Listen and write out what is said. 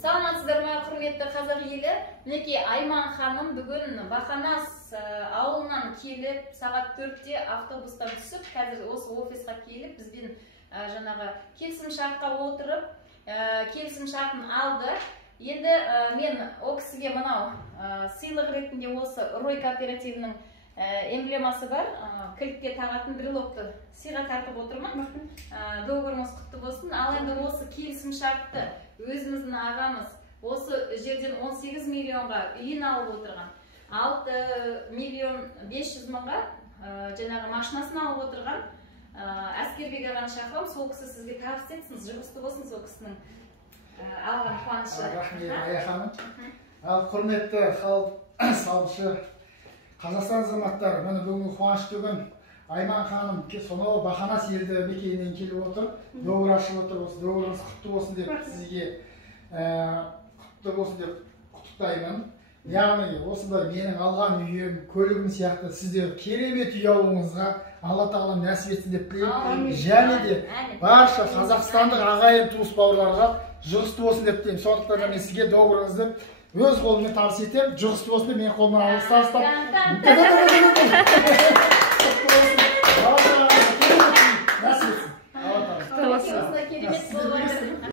Саламатсыздар ма, құрметті қазақ елі? Мінекей Айман ханым бүгін Бақанас ауылынан келіп, сағат 4-те автобустан түсіп, қазір осы офисқа келіп, бізбен жаңағы келісім шартқа отырып, келісім шартын алды. Енді мен о кісіге мынау сыйлық ретінде осы Рой кооперативінің эмблемасы бар, кілтке тағатын брелокты сыйға тартып отырмын. Договорыңыз құтты болсын. Ал енді осы келісім шартты өзіміздің ағамыз осы жерден 18 миллионға үйін алып отырған. 6 миллион 500 мыңға жаңағы машинасын алып отырған Әскербек ағаны шақырамын. Сол кісі сізге табыс етсін, жұғысты болсын сол кісінің алған қуанышы. Рахмет, Ая ханым. Ал құрметті халық салымшы Қазақстан азаматтары, міне бүгінгі қуаныш түгін Айман ханым сонау Бақанас елді мекенінен келіп отыр, доғыр ашып отыр, осы доғырыңыз құтты болсын деп сізге құтты болсын деп құттықтаймын. Яғни осындай менің алған үйім, көлігім сияқты сіздер керемет үй алуыңызға Алла тағала нәсіп етсін деп тілеймін. Және де барша қазақстандық ағайын туыс бауырларға жұғысты болсын деп тілеймін. Сондықтан мен сізге доғырыңызды өз қолыммен табыс етемін. Жұғысты болсын деп мен қолымнан алғыс тастап